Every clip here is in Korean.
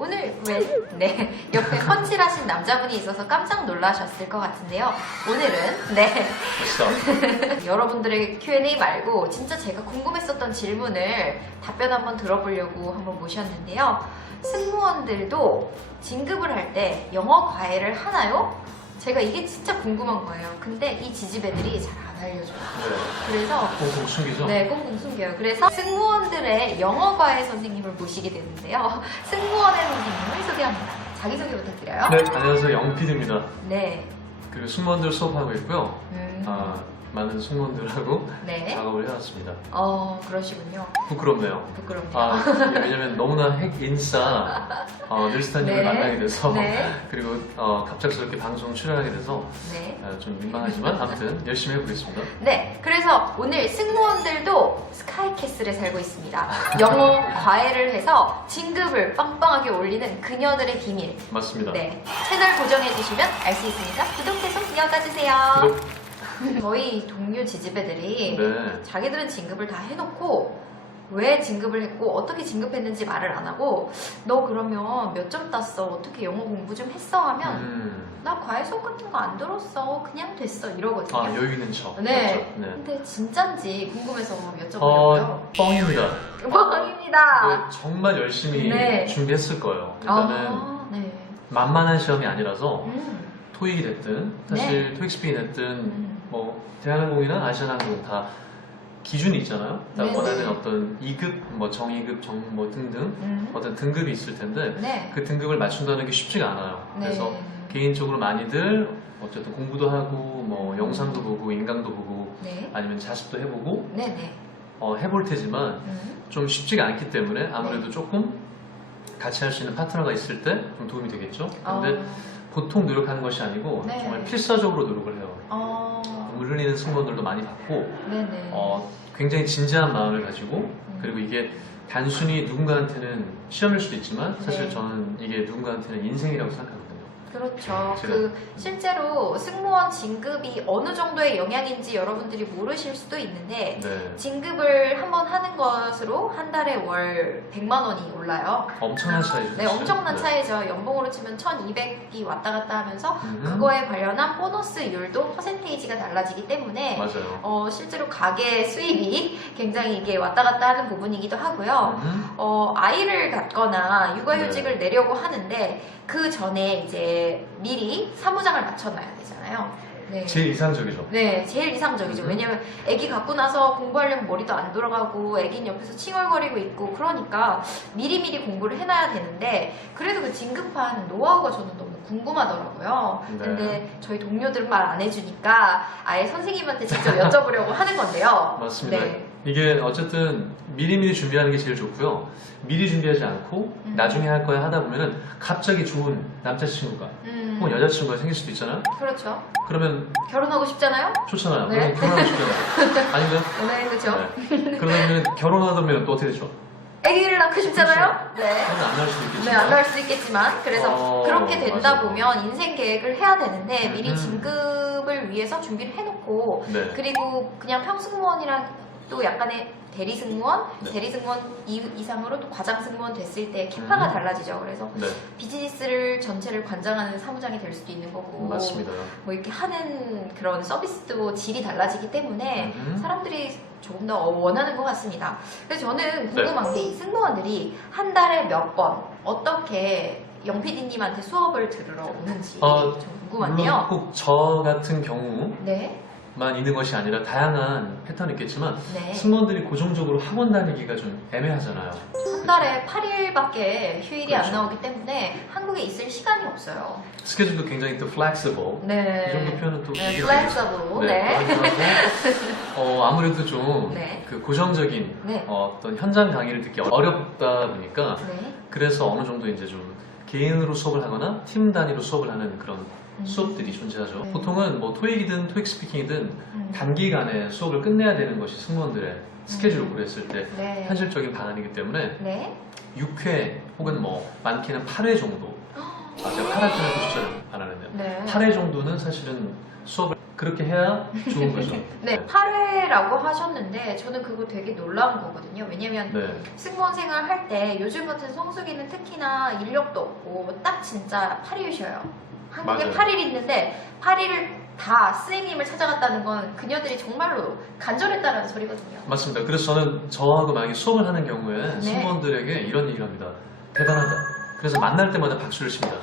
오늘 옆에 펀치하신 남자분이 있어서 깜짝 놀라셨을 것 같은데요. 오늘은 여러분들의 Q&A 말고 진짜 제가 궁금했었던 질문을 답변 한번 들어보려고 한번 모셨는데요. 승무원들도 진급을 할 때 영어 과외를 하나요? 제가 이게 진짜 궁금한 거예요. 근데 이 지지배들이 잘 안 알려줘요. 그래서 꽁꽁 숨기죠? 네, 꽁꽁 숨겨요. 그래서 승무원들의 영어 과외 선생님을 모시게 되는데요. 승무원의 선생님을 소개합니다. 자기소개 부탁드려요. 네, 안녕하세요. 영PD입니다. 네. 그리고 승무원들 수업하고 있고요. 많은 승무원들하고 네. 작업을 해왔습니다. 그러시군요. 부끄럽네요. 부끄럽네요. 왜냐면 너무나 핵 인싸 늘스타님을 네. 만나게 돼서 네. 그리고 갑작스럽게 방송 출연하게 돼서 네. 좀 민망하지만 아무튼 열심히 해보겠습니다. 네, 그래서 오늘 승무원들도 스카이캐슬에 살고 있습니다. 영어 과외를 해서 진급을 빵빵하게 올리는 그녀들의 비밀. 맞습니다. 네, 채널 고정해주시면 알 수 있으니까 구독 계속 이어가주세요. 구독. 저희 동료 지지배들이 네. 자기들은 진급을 다 해놓고 왜 진급을 했고 어떻게 진급했는지 말을 안 하고 너 그러면 몇 점 땄어? 어떻게 영어 공부 좀 했어? 하면 나 과외 수업 같은 거 안 들었어. 그냥 됐어. 이러거든요. 여유 있는 척. 네. 그렇죠? 네. 근데 진짠지 궁금해서 여쭤보려고요. 뻥입니다. 뻥입니다. 정말 열심히 네. 준비했을 거예요. 일단은 네. 만만한 시험이 아니라서 토익이 됐든 사실 네. 토익 스피킹이 됐든 뭐 대한항공이나 아시아나항공 다 기준이 있잖아요. 다 네. 원하는 어떤 2급, 뭐 정위급, 뭐 등등 어떤 등급이 있을 텐데 네. 그 등급을 맞춘다는 게 쉽지가 않아요. 네. 그래서 개인적으로 많이들 어쨌든 공부도 하고 뭐 영상도 보고 인강도 보고 네. 아니면 자습도 해보고 네네. 해볼 테지만 좀 쉽지가 않기 때문에 아무래도 네. 조금 같이 할 수 있는 파트너가 있을 때 좀 도움이 되겠죠. 근데 어. 보통 노력하는 것이 아니고 네. 정말 필사적으로 노력을 해요. 어. 눈물 흘리는 승무원들도 많이 봤고 네네. 굉장히 진지한 마음을 가지고 그리고 이게 단순히 누군가한테는 시험일 수도 있지만 사실 네. 저는 이게 누군가한테는 인생이라고 생각하거든요. 그렇죠. 제가- 실제로 승무원 진급이 어느 정도의 영향인지 여러분들이 모르실 수도 있는데 네. 진급을 한번 하는 것으로 한 달에 월 100만 원이 올라요. 엄청난 차이죠. 네, 사실. 엄청난 네. 차이죠. 연봉으로 치면 1200이 왔다 갔다 하면서 음흠. 그거에 관련한 보너스율도 퍼센테이지가 달라지기 때문에 맞아요. 실제로 가게 수입이 굉장히 이게 왔다 갔다 하는 부분이기도 하고요. 아이를 갖거나 육아휴직을 네. 내려고 하는데 그 전에 이제 미리 사무장을 맞춰놔야 되잖아요. 네. 제일 이상적이죠. 네, 제일 이상적이죠. 왜냐면 아기 갖고 나서 공부하려면 머리도 안 돌아가고 아기는 옆에서 칭얼거리고 있고 그러니까 미리미리 공부를 해놔야 되는데 그래도 그 진급한 노하우가 저는 너무 궁금하더라고요. 네. 근데 저희 동료들은 말 안 해주니까 아예 선생님한테 직접 여쭤보려고 하는 건데요. 맞습니다. 네. 이게 어쨌든 미리미리 준비하는 게 제일 좋고요. 미리 준비하지 않고 나중에 할 거야 하다 보면은 갑자기 좋은 남자친구가 혹은 여자친구가 생길 수도 있잖아요. 그렇죠. 그러면 결혼하고 싶잖아요? 좋잖아요. 네. 그럼 결혼하고 싶잖아요. 아닌가요? 네, 그렇죠. 네. 그러면 결혼하면 또 어떻게 되죠? 아기를 낳고 싶잖아요? 네. 그러면 안 나올 수도 있겠지만. 네, 안 나올 수도 있겠지만 그래서 그렇게 된다 맞아요. 보면 인생 계획을 해야 되는데 미리 음. 진급을 위해서 준비를 해놓고 네. 그리고 그냥 평승무원이랑 또 약간의 대리승무원, 네. 대리승무원 이상으로 또 과장승무원 됐을 때 캐파가 달라지죠. 그래서 네, 비즈니스를 전체를 관장하는 사무장이 될 수도 있는 거고 맞습니다. 뭐 이렇게 하는 그런 서비스도 질이 달라지기 때문에 사람들이 조금 더 원하는 것 같습니다. 그래서 저는 궁금한 게 이 승무원들이 한 달에 몇 번 어떻게 영PD님한테 수업을 들으러 오는지 좀 궁금한데요. 물론 꼭 저 같은 경우만 네, 있는 것이 아니라 다양한 패턴이 있겠지만 네. 승무원들이 고정적으로 학원 다니기가 좀 애매하잖아요. 한 달에 8일밖에 휴일이 안 그렇죠. 나오기 때문에 한국에 있을 시간이 없어요. 스케줄도 굉장히 또 flexible. 네. 이 정도 표현은 또 네, 되게 flexible. 네. 하고, 아무래도 좀 네. 그 고정적인 네. 어떤 현장 강의를 듣기 어렵다 보니까 네. 그래서 어느 정도 이제 좀 개인으로 수업을 하거나 팀 단위로 수업을 하는 그런 수업들이 존재하죠. 보통은 뭐 토익이든 토익 스피킹이든 단기간에 수업을 끝내야 되는 것이 승무원들의 스케줄을 고려했을 때 네. 현실적인 방안이기 때문에 네. 6회 혹은 뭐 많게는 8회 정도 제가 8할 때는 그 숫자를 안 하는데요. 네. 8회 정도는 사실은 수업을 그렇게 해야 좋은 거죠. 네, 8회라고 하셨는데 저는 그거 되게 놀라운 거거든요. 왜냐면 네. 승무원 생활 할 때 요즘 같은 성수기는 특히나 인력도 없고 딱 진짜 8일 쉬어요. 한국에 맞아요. 8일 있는데 8일을 다 선생님을 찾아갔다는 건 그녀들이 정말로 간절했다는 소리거든요. 맞습니다. 그래서 저는 저하고 만약에 수업을 하는 경우에 네. 승무원들에게 이런 얘기를 합니다. 대단하다. 그래서 만날 때마다 박수를 칩니다.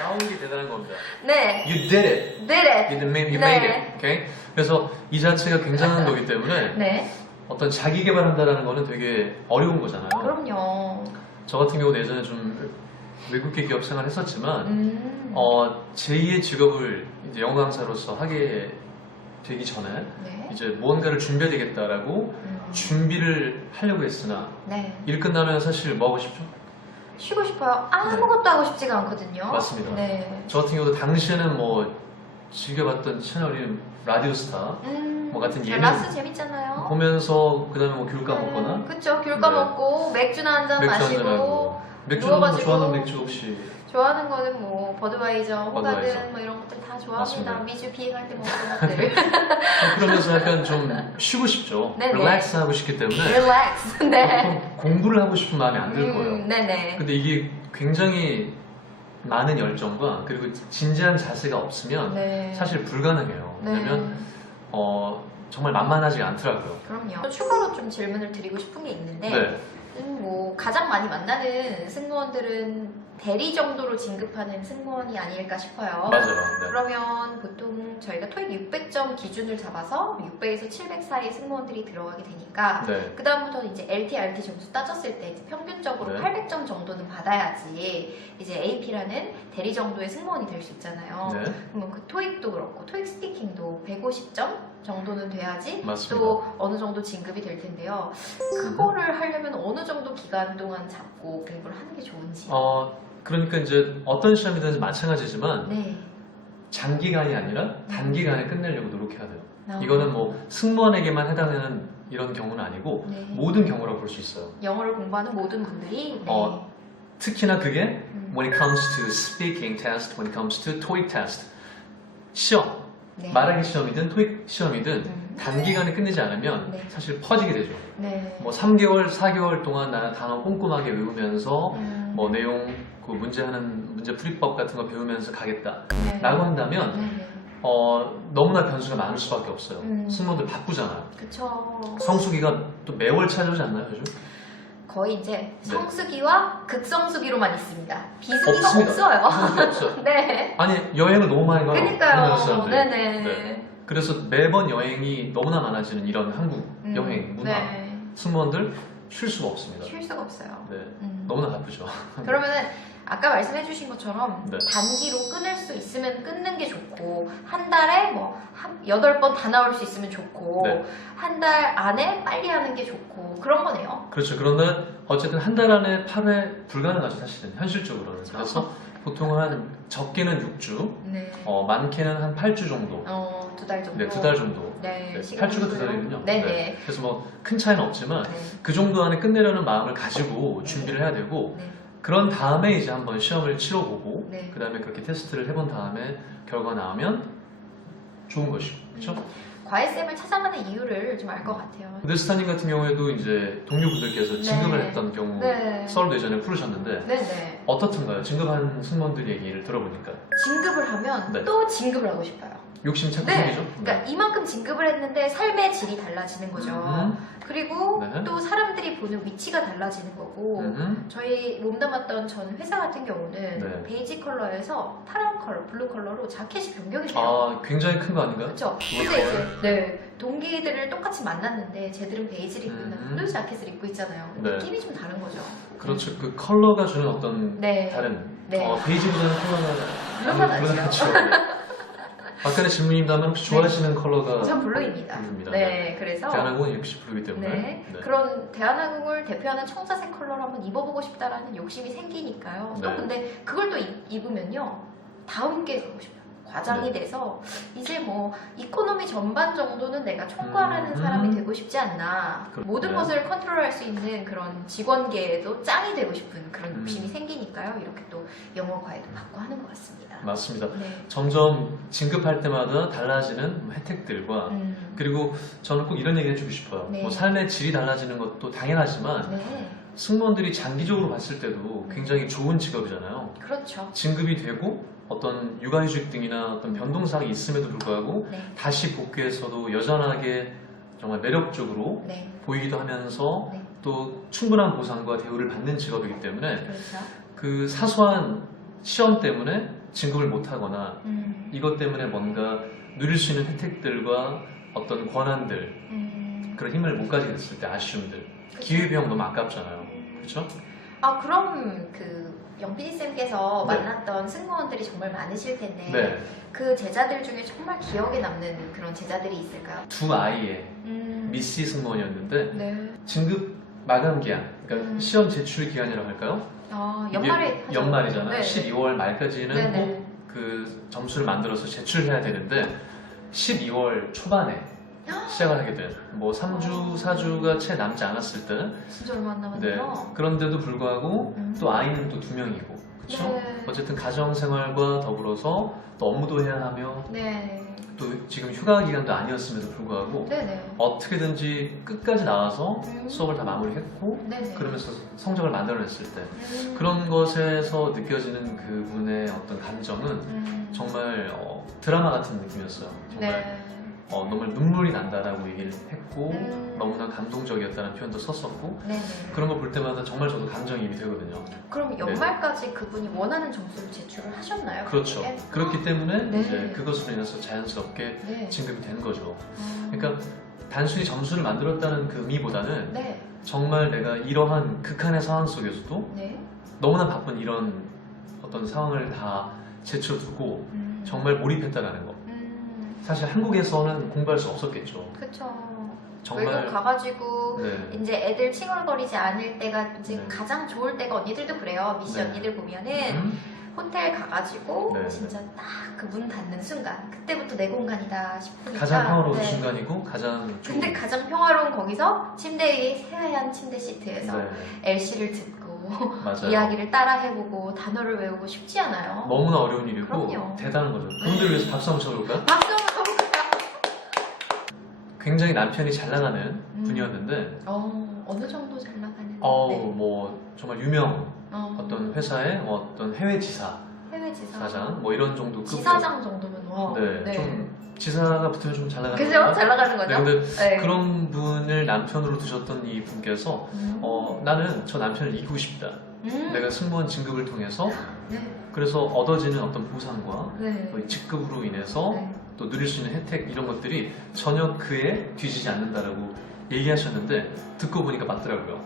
나온 게 대단한 겁니다. 네, You did it. did it. You made 네. it. Okay? 그래서 이 자체가 굉장한 거기 때문에 네, 어떤 자기 개발한다라는 거는 되게 어려운 거잖아요. 그럼요. 저 같은 경우도 예전에 좀 외국계 기업 생활을 했었지만 제2의 직업을 이제 영어 강사로서 하게 되기 전에 네. 이제 무언가를 준비해야 되겠다라고 준비를 하려고 했으나 네. 일 끝나면 사실 뭐 하고 싶죠? 쉬고 싶어요. 아무것도 하고 싶지가 않거든요. 맞습니다. 네. 저 같은 경우도 당시에는 뭐 즐겨봤던 채널이 라디오스타 뭐 같은 예능 라스 재밌잖아요. 보면서 그 다음에 뭐 귤 까먹거나 그쵸. 귤 네. 까먹고 맥주나 한잔 맥주 마시고 한잔하고 맥주 누워가지고 좋아하는 맥주 혹시 좋아하는 거는 뭐 버드와이저, 버드와이저. 호가든 뭐 이런 것들 다 좋아합니다. 맞습니다. 미주 비행할 때 먹는 것들. 그러면서 약간 좀 쉬고 싶죠. 네네. 릴렉스 하고 싶기 때문에 릴렉스. 네. 보통 공부를 하고 싶은 마음이 안 들 거예요. 네네. 근데 이게 굉장히 많은 열정과 그리고 진지한 자세가 없으면 네. 사실 불가능해요. 네. 왜냐면 정말 만만하지 않더라고요. 그럼요. 또 추가로 좀 질문을 드리고 싶은 게 있는데 네. 뭐 가장 많이 만나는 승무원들은 대리 정도로 진급하는 승무원이 아닐까 싶어요. 맞아요. 네. 그러면 보통 저희가 토익 600점 기준을 잡아서 600에서 700 사이 승무원들이 들어가게 되니까 네. 그 다음부터는 이제 LT, RT 점수 따졌을 때 이제 평균적으로 네. 800점 정도는 받아야지 이제 AP라는 대리 정도의 승무원이 될 수 있잖아요. 네. 그러면 그 토익도 그렇고 토익 스피킹도 150점 정도는 돼야지 맞습니다. 또 어느 정도 진급이 될 텐데요. 그거를 하려면 어느 정도 기간 동안 잡고 공부를 하는 게 좋은지. 그러니까 이제 어떤 시험이든지 마찬가지지만 네. 장기간이 아니라 단기간에 끝내려고 노력해야 돼요. 아. 이거는 뭐 승무원에게만 해당하는 이런 경우는 아니고 네. 모든 경우라고 볼 수 있어요. 영어를 공부하는 모든 분들이 네. 특히나 그게 when it comes to speaking test, when it comes to TOEIC test 시험, 네. 말하기 시험이든 토익 시험이든 단기간에 끝내지 않으면 네. 사실 퍼지게 되죠. 네. 뭐 3개월, 4개월 동안 나는 단어 꼼꼼하게 외우면서 뭐 내용, 그 문제 풀이법 같은 거 배우면서 가겠다 네. 라고 한다면 네. 너무나 변수가 많을 수밖에 없어요. 승무원들 바쁘잖아요. 그쵸. 성수기가 또 매월 찾아오지 않나요, 요즘? 거의 이제 성수기와 극성수기로만 있습니다. 비수기가 없습니다. 없어요. 성수기 없어요. 네. 아니, 여행을 너무 많이 가요. 그러니까요. 우리나라 사람들이. 네네. 네. 그래서 매번 여행이 너무나 많아지는 이런 한국 여행, 문화, 네. 승무원들 쉴 수가 없습니다. 쉴 수가 없어요. 네. 너무나 바쁘죠. 그러면은 아까 말씀해주신 것처럼 네. 단기로 끊을 수 있으면 끊는 게 좋고 한 달에 뭐 8번 다 나올 수 있으면 좋고 네. 한 달 안에 빨리 하는 게 좋고 그런 거네요. 그렇죠. 그러나 어쨌든 한 달 안에 8회 불가능하죠, 사실은. 현실적으로는. 그래서 보통 한 적게는 6주, 네. 많게는 한 8주 정도. 2달 정도. 네, 2달 정도. 네. 네, 시간 8주가 정도요? 2달이군요. 네네. 그래서 뭐 큰 차이는 없지만 네. 그 정도 안에 끝내려는 마음을 가지고 준비를 해야 되고 네. 그런 다음에 이제 한번 시험을 치러보고 네. 그 다음에 그렇게 테스트를 해본 다음에 결과 나오면 좋은 것이고 그렇죠? 과외쌤을 찾아가는 이유를 좀 알 것 같아요. 느스타님 같은 경우에도 이제 동료분들께서 진급을 했던 경우 네. 썰도 예전에 풀으셨는데 네네. 어떻던가요? 진급한 승무원들 얘기를 들어보니까 진급을 하면 네. 또 진급을 하고 싶어요. 욕심 찾고 네. 생기죠? 그러니까 이만큼 진급을 했는데 삶의 질이 달라지는 거죠. 그리고 네. 또 사람들이 보는 위치가 달라지는 거고 저희 몸담았던 전 회사 같은 경우는 네. 베이지 컬러에서 파란 컬러, 블루 컬러로 자켓이 변경이 돼요. 아 굉장히 큰 거 아닌가요? 그렇죠. 근데 이제 네, 동기들을 똑같이 만났는데 쟤들은 베이지를 입고 있는 블루 자켓을 입고 있잖아요. 네. 느낌이 좀 다른 거죠. 그렇죠. 그 컬러가 주는 어떤 네. 다른 네. 베이지보다는 블루가 컬러가 낫죠. 아까는 질문입니다만 혹시 좋아하시는 컬러가 전 블루입니다. 블루입니다. 네, 그래서 대한항공은 역시 블루이기 때문에 네. 그런 대한항공을 대표하는 청사색 컬러를 한번 입어보고 싶다라는 욕심이 생기니까요. 또 네. 근데 그걸 또 입으면요 다음 게 가고 싶어요. 과장이 네. 돼서 이제 뭐 이코노미 전반 정도는 내가 총괄하는 사람이 되고 싶지 않나. 모든 네. 것을 컨트롤할 수 있는 그런 직원계에도 짱이 되고 싶은 그런 욕심이 그렇죠. 때마다요 이렇게 또 영어 과외도 받고 하는 것 같습니다. 맞습니다. 네. 점점 진급할 때마다 달라지는 혜택들과 그리고 저는 꼭 이런 얘기 해주고 싶어요. 네. 뭐 삶의 질이 달라지는 것도 당연하지만 네. 승무원들이 장기적으로 봤을 때도 굉장히 좋은 직업이잖아요. 그렇죠. 진급이 되고 어떤 육아휴직 등이나 어떤 변동사항이 있음에도 불구하고 네. 다시 복귀해서도 여전하게 정말 매력적으로 네. 보이기도 하면서 네. 또 충분한 보상과 대우를 받는 직업이기 때문에 그렇죠. 그 사소한 시험 때문에 진급을 못하거나 이것 때문에 뭔가 누릴 수 있는 혜택들과 어떤 권한들 그런 힘을 못 가지게 됐을 때 아쉬움들 그쵸. 기회비용 너무 아깝잖아요. 그렇죠? 아 그럼 그 영PD쌤께서 네. 만났던 승무원들이 정말 많으실 텐데 네. 그 제자들 중에 정말 기억에 남는 그런 제자들이 있을까요? 두 아이의 미시 승무원이었는데 네. 진급 마감 기한, 그러니까 시험 제출 기간이라고 할까요? 연말에 이게 연말이잖아요. 네. 12월 말까지는 네네. 꼭 그 점수를 만들어서 제출해야 되는데 12월 초반에 시작을 하게 된, 뭐 3주, 4주가 채 남지 않았을 때, 진짜 얼마 안 네. 남았네요. 그런데도 불구하고 또 아이는 또 2명이고, 그렇죠? 네. 어쨌든 가정 생활과 더불어서 또 업무도 해야 하며 네. 또 지금 휴가 기간도 아니었음에도 불구하고 네네. 어떻게든지 끝까지 나와서 수업을 다 마무리했고 네네. 그러면서 성적을 만들어냈을 때 그런 것에서 느껴지는 그분의 어떤 감정은 정말 드라마 같은 느낌이었어요. 정말 네. 너무 눈물이 난다라고 얘기를 했고 음. 너무나 감동적이었다는 표현도 썼었고 네네. 그런 거 볼 때마다 정말 저도 감정이입이 되거든요. 그럼 연말까지 그분이 원하는 점수를 제출을 하셨나요? 그렇죠. 그게? 그렇기 때문에 네. 이제 그것으로 인해서 자연스럽게 네. 진급이 된 거죠. 아. 그러니까 단순히 점수를 만들었다는 그 의미보다는 네. 정말 내가 이러한 극한의 상황 속에서도 네. 너무나 바쁜 이런 어떤 상황을 다 제쳐두고 정말 몰입했다라는 거. 사실 한국에서는 공부할 수 없었겠죠. 그쵸. 정말 외국 가가지고 네. 이제 애들 칭얼거리지 않을 때가 이제 네. 가장 좋을 때가 언니들도 그래요. 미시 네. 언니들 보면은 호텔 가가지고 네. 진짜 딱 그 문 닫는 순간 그때부터 내 공간이다 싶으니까 가장 평화로운 네. 순간이고 가장 좋은 근데 가장 평화로운 거기서 침대 위에 새하얀 침대 시트에서 네. LC를 듣고 맞아요. 이야기를 따라 해보고 단어를 외우고 쉽지 않아요. 너무나 어려운 일이고 그럼요. 대단한 거죠. 그분들 위해서 박수 한번 쳐볼까요? 박수 한번 쳐볼까요? 굉장히 남편이 잘 나가는 분이었는데 어느 정도 잘 나가는? 뭐 정말 유명 어떤 회사의 어떤 해외 지사 해외 지사. 사장 뭐 이런 정도 급이었어요. 지사장 정도면 와. 네, 좀 지사가 붙으면 좀 잘 나가는 그죠? 건가? 잘 나가는 거죠? 네, 근데 네. 그런 분을 남편으로 두셨던 이 분께서 나는 저 남편을 이기고 싶다. 내가 승무원 진급을 통해서 네. 그래서 얻어지는 어떤 보상과 네. 또 직급으로 인해서 네. 또 누릴 수 있는 혜택 이런 것들이 전혀 그에 뒤지지 않는다라고 얘기하셨는데 듣고 보니까 맞더라고요.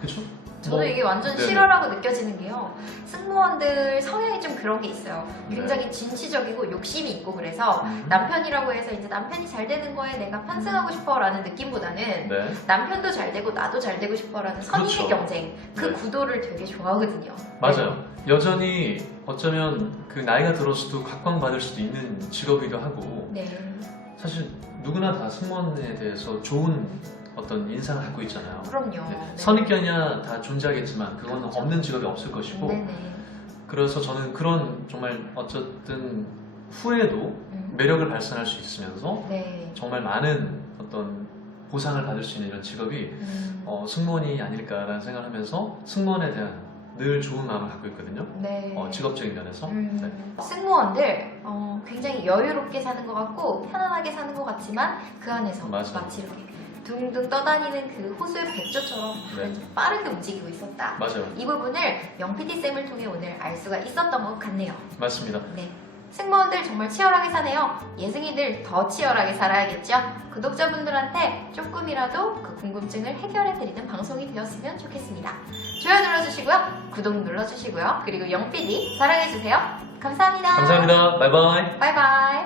그쵸? 저도 이게 완전 네네. 실화라고 느껴지는 게요. 승무원들 성향이 좀 그런 게 있어요. 네. 굉장히 진취적이고 욕심이 있고 그래서 남편이라고 해서 이제 남편이 잘 되는 거에 내가 판승하고 싶어라는 느낌보다는 네. 남편도 잘 되고 나도 잘 되고 싶어라는 선의의 그렇죠. 경쟁 그 네. 구도를 되게 좋아하거든요. 맞아요. 여전히 어쩌면 그 나이가 들어서도 각광받을 수도 있는 직업이기도 하고 네. 사실 누구나 다 승무원에 대해서 좋은 어떤 인상을 갖고 있잖아요. 그럼요. 네. 네. 선입견이야 다 존재하겠지만 그거는 그렇죠. 없는 직업이 없을 것이고 네네. 그래서 저는 그런 정말 어쨌든 후에도 매력을 발산할 수 있으면서 네. 정말 많은 어떤 보상을 받을 수 있는 이런 직업이 승무원이 아닐까라는 생각을 하면서 승무원에 대한 늘 좋은 마음을 갖고 있거든요. 네. 직업적인 면에서. 네. 승무원들 굉장히 여유롭게 사는 것 같고 편안하게 사는 것 같지만 그 안에서 맞아요. 마치 이렇게 둥둥 떠다니는 그 호수의 백조처럼 네. 빠르게 움직이고 있었다. 맞아요. 이 부분을 영PD쌤을 통해 오늘 알 수가 있었던 것 같네요. 맞습니다. 네. 승무원들 정말 치열하게 사네요. 예승이들 더 치열하게 살아야겠죠? 구독자분들한테 조금이라도 그 궁금증을 해결해드리는 방송이 되었으면 좋겠습니다. 좋아요 눌러주시고요. 구독 눌러주시고요. 그리고 영PD 사랑해주세요. 감사합니다. 감사합니다. 바이바이. 바이바이.